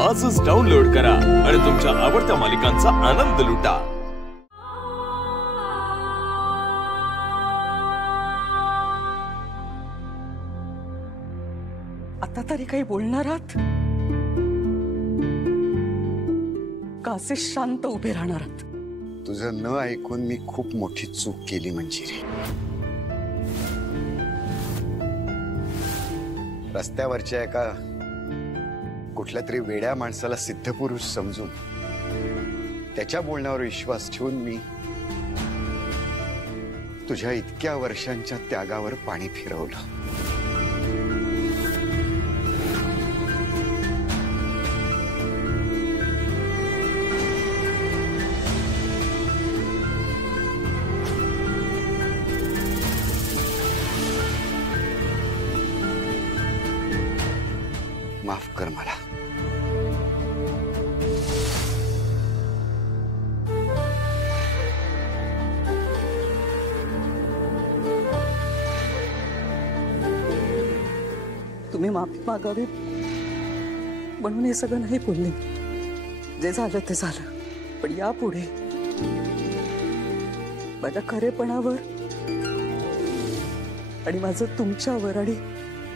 आजच डाउनलोड करा आणि तुमच्या आवडत्या मालिकांचा आनंद लुटा। आता तरी काही बोलणार आहात का असे शांत उभे राहणार आहात? तुझं न ऐकून मी खूप मोठी चूक केली मंजिरी। रस्त्यावरच्या एका कुठल्या तरी वेड्या माणसाला सिद्धपुरुष समजून त्याच्या बोलण्यावर विश्वास ठेवून मी तुझ्या इतक्या वर्षांच्या त्यागावर पाणी फिरवलं। माफ कर मला। तुम्ही माफी मागावी म्हणून हे सगळं नाही बोलले। जे झालं ते झालं, पण यापुढे माझ्या खरेपणावर आणि माझं तुमच्यावर आणि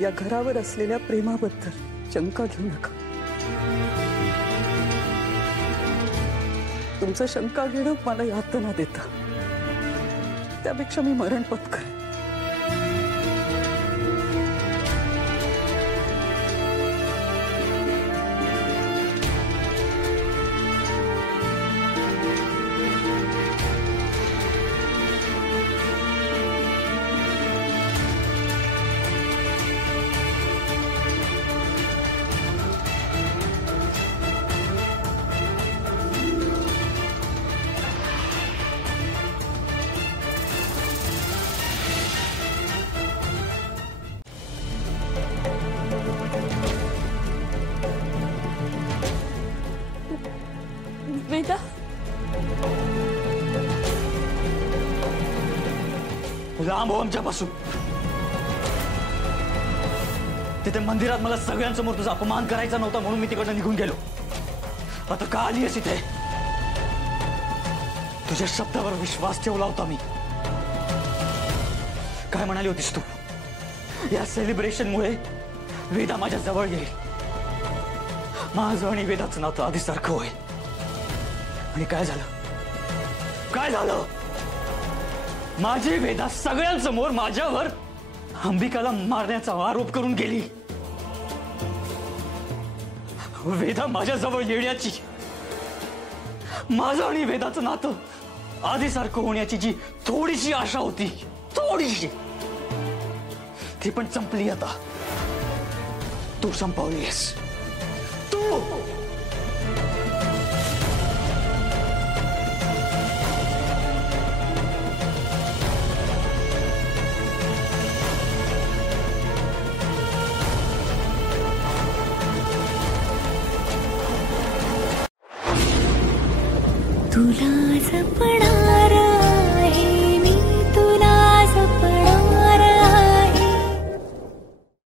या घरावर असलेल्या प्रेमाबद्दल शंका घेऊ नका। तुमचं शंका घेणं मला यातना देतं, त्यापेक्षा मी मरण पत्करेन। वेदा, लांब हो आमच्यापासून। तिथे मंदिरात मला सगळ्यांसमोर तुझा अपमान करायचा नव्हता म्हणून मी तिकडनं निघून गेलो। आता का आली आहेस इथे? तुझ्या शब्दावर विश्वास ठेवला होता मी। काय म्हणाली होतीस तू? या सेलिब्रेशनमुळे वेदा माझ्या जवळ येईल, माझं आणि वेदाचं नातं आधीसारखं होईल। आणि काय झालं? काय झालं? माझी वेदा सगळ्यांसमोर माझ्यावर अंबिकाला मारण्याचा आरोप करून गेली। वेदा माझ्या जवळ येण्याची, माझं आणि वेदाचं नातं आधीसारखं होण्याची जी थोडीशी आशा होती, थोडीशी, ती पण संपली। आता तू संपवलीस। तू तुला जपणार